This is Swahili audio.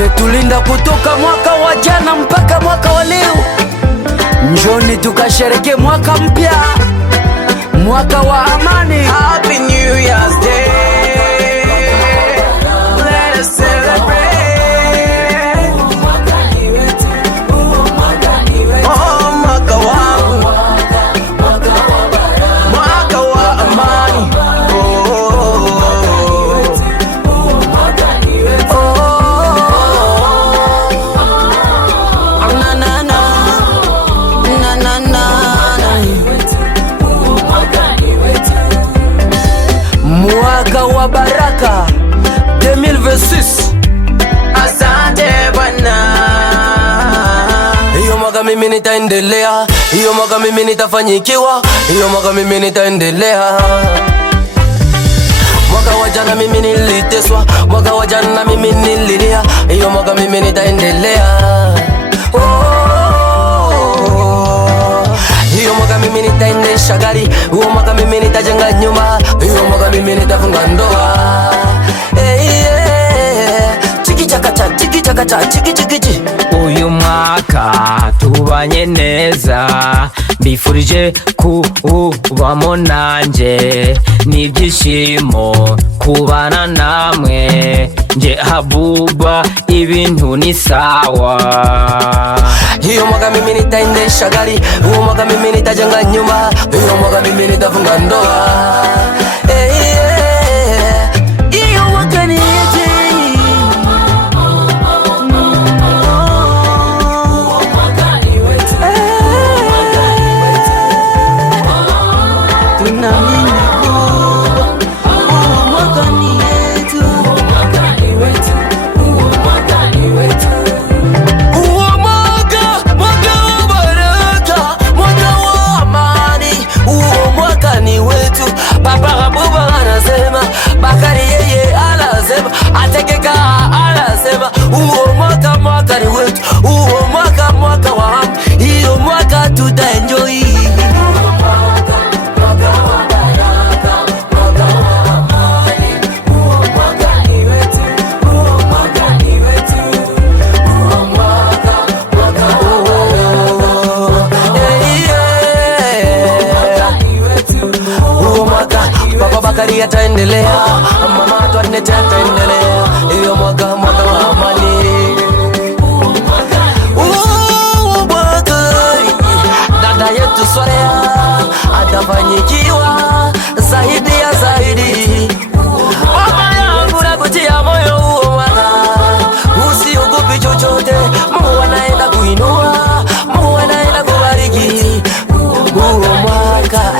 ametulinda kutoka mwaka wa jana mpaka mwaka wa leo. Njoni tukashereke mwaka mpya, mwaka wa amani. Happy New Year's Day, let us celebrate. Oh, mwaka wangu, mwaka wa amani. Mwaka wa baraka 2026. Asante Bwana. Hiyo mwaka mimi nitaendelea, hiyo mwaka mimi nitafanyikiwa, hiyo mwaka mimi nitaendelea. Mwaka wa jana mimi niliteswa, mwaka wa jana mimi nililia, hiyo mwaka mimi nitaendelea. Hiyo mwaka mimi nitaendesha gari, huo mwaka mimi nitajenga nyumba, hiyo mwaka mimi nitafunga ndoa. Chiki chakacha, chiki chakacha, chiki chiki. Uyu mwaka tubanye neza, mbifurije kubamo nanje n'ibyishimo kubana namwe. Nje Habuba ibintu ni sawa. Hiyo mwaka mimi nitaendesha gari, huo mwaka mimi nitajenga nyumba, hiyo mwaka mimi nitafunga ndoa. Hiyo mwaka ni yetu. Bakari yeye anasema, atekeka anasema, uo mwaka mwaka ni wetu, uo mwaka mwaka wa hamu, hiyo mwaka tutaenjoy. Bakari ataendelea, mama Antoinette ataendelea, hiyo mwaka mwaka wa amani. Bakari dada yetu Swalea atafanyikiwa zaidi ya zaidi. Mama yangu nakutia moyo, huo mwaka usiogopi chochote, Mungu anaenda kuinua, Mungu anaenda kubariki huo mwaka.